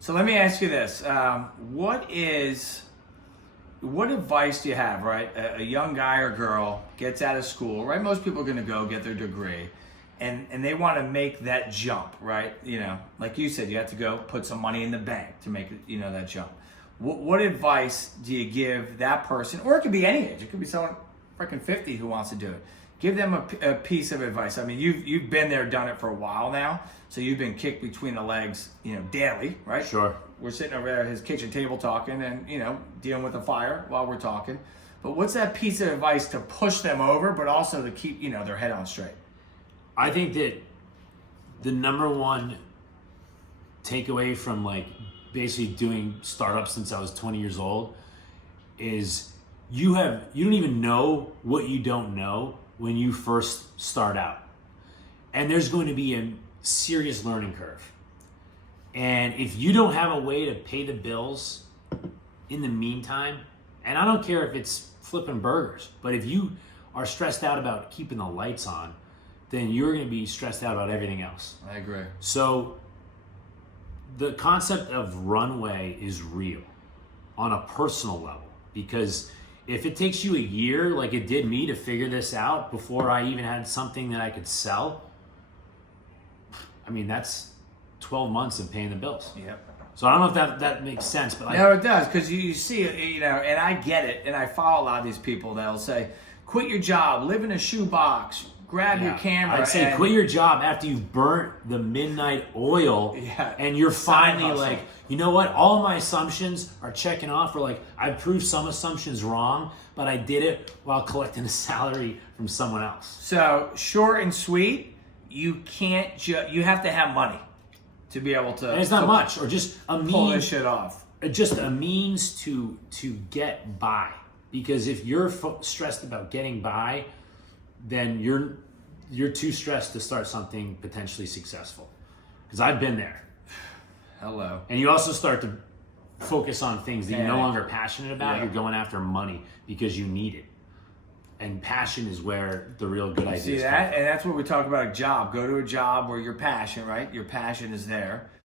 So let me ask you this: what advice do you have? Right, a young guy or girl gets out of school. Right, most people are going to go get their degree, and they want to make that jump. Right, like you said, you have to go put some money in the bank to make that jump. What advice do you give that person, or it could be any age? It could be someone freaking 50 who wants to do it. Give them a piece of advice. I mean, you've been there, done it for a while now, so you've been kicked between the legs, daily, right? Sure. We're sitting over there at his kitchen table talking, and dealing with the fire while we're talking. But what's that piece of advice to push them over, but also to keep their head on straight? I think that the number one takeaway from basically doing startups since I was 20 years old is you don't even know what you don't know when you first start out. And there's going to be a serious learning curve. And if you don't have a way to pay the bills in the meantime, and I don't care if it's flipping burgers, but if you are stressed out about keeping the lights on, then you're going to be stressed out about everything else. I agree. So the concept of runway is real on a personal level, because if it takes you a year, like it did me, to figure this out before I even had something that I could sell, I mean, that's 12 months of paying the bills. Yep. So I don't know if that makes sense, but No, it does, because you see it, and I get it, and I follow a lot of these people that'll say, quit your job, live in a shoebox, grab your camera. I'd say quit your job after you've burnt the midnight oil, and you're finally like, you know what? All my assumptions are checking off. Or I proved some assumptions wrong, but I did it while collecting a salary from someone else. So short and sweet, you can't you have to have money to be able to. And it's not much, or just a means, pull this shit off. Just a means to get by. Because if you're stressed about getting by, then you're too stressed to start something potentially successful. Because I've been there. Hello. And you also start to focus on things that you're no longer passionate about. Yeah. You're going after money because you need it. And passion is where the real good ideas See come that? from. And that's what we talk about, a job. Go to a job where your passion, right? Your passion is there.